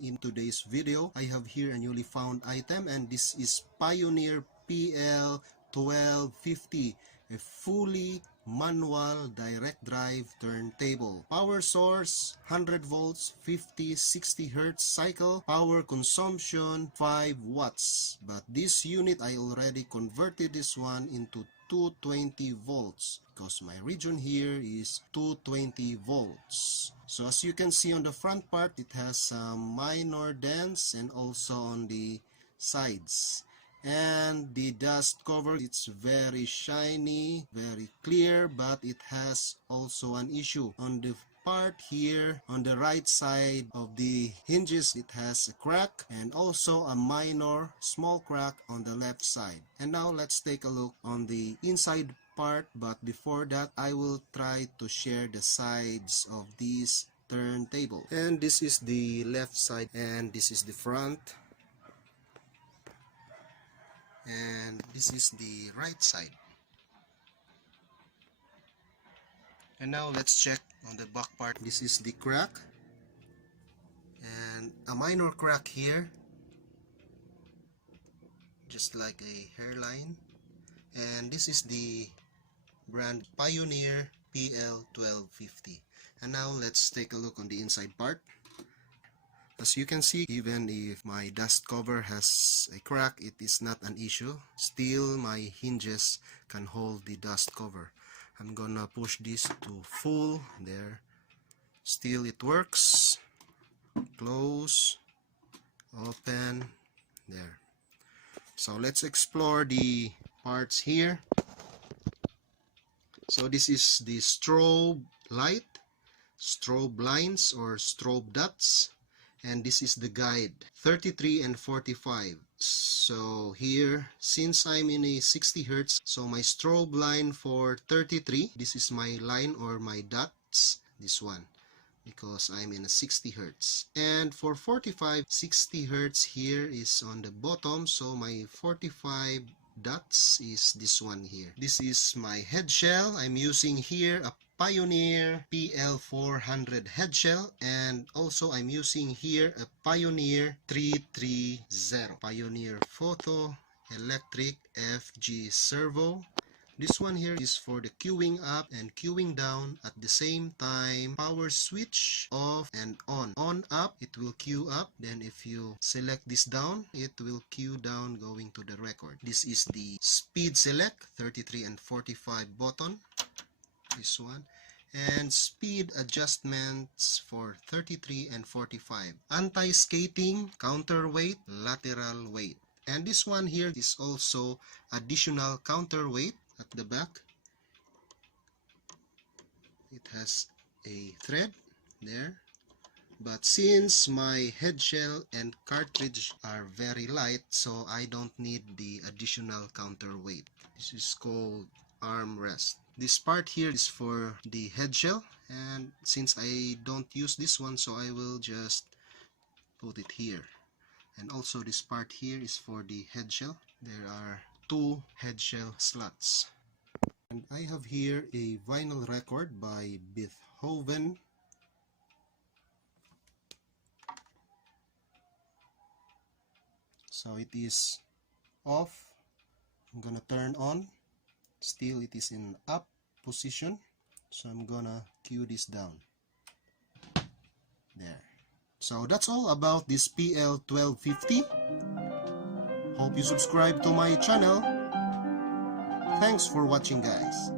In today's video, I have here a newly found item, and this is Pioneer PL1250, a fully manual direct drive turntable. Power source 100 volts, 50-60 Hz cycle, power consumption 5 watts. But this unit, I already converted this one into 220 volts because my region here is 220 volts. So as you can see on the front part, it has some minor dents, and also on the sides. And the dust cover, it's very shiny, very clear, but it has also an issue. On the part here on the right side of the hinges, it has a crack, and also a minor small crack on the left side. And now let's take a look on the inside part, but before that I will try to share the sides of this turntable. And this is the left side, and this is the front, and this is the right side. And now let's check on the back part. This is the crack, and a minor crack here, just like a hairline. And this is the brand Pioneer PL1250. And now let's take a look on the inside part. As you can see, even if my dust cover has a crack, it is not an issue. Still, my hinges can hold the dust cover. I'm gonna push this to full. There. Still it works. Close. Open. There. So let's explore the parts here. So this is the strobe light, strobe lines or strobe dots. And this is the guide, 33 and 45. So here, since I'm in a 60 Hz, so my strobe line for 33, this is my line or my dots, this one, because I'm in a 60 Hz. And for 45, 60 Hz here is on the bottom, so my 45 dots is this one here. This is my head shell. I'm using here a Pioneer PL400 head shell, and also I'm using here a Pioneer 330 Pioneer Photo Electric FG Servo. This one here is for the queuing up and queuing down at the same time. Power switch off and on. On up, it will queue up. Then if you select this down, it will queue down going to the record. This is the speed select, 33 and 45 button. This one. And speed adjustments for 33 and 45. Anti-skating, counterweight, lateral weight. And this one here is also additional counterweight at the back. It has a thread there. But since my head shell and cartridge are very light, so I don't need the additional counterweight. This is called armrest. This part here is for the head shell, and since I don't use this one, so I will just put it here. And also this part here is for the head shell. There are 2 head shell slots. And I have here a vinyl record by Beethoven. So it is off. I'm gonna turn on. Still it is in up position, so I'm gonna cue this down. There. So that's all about this PL1250. Hope you subscribe to my channel. Thanks for watching, guys.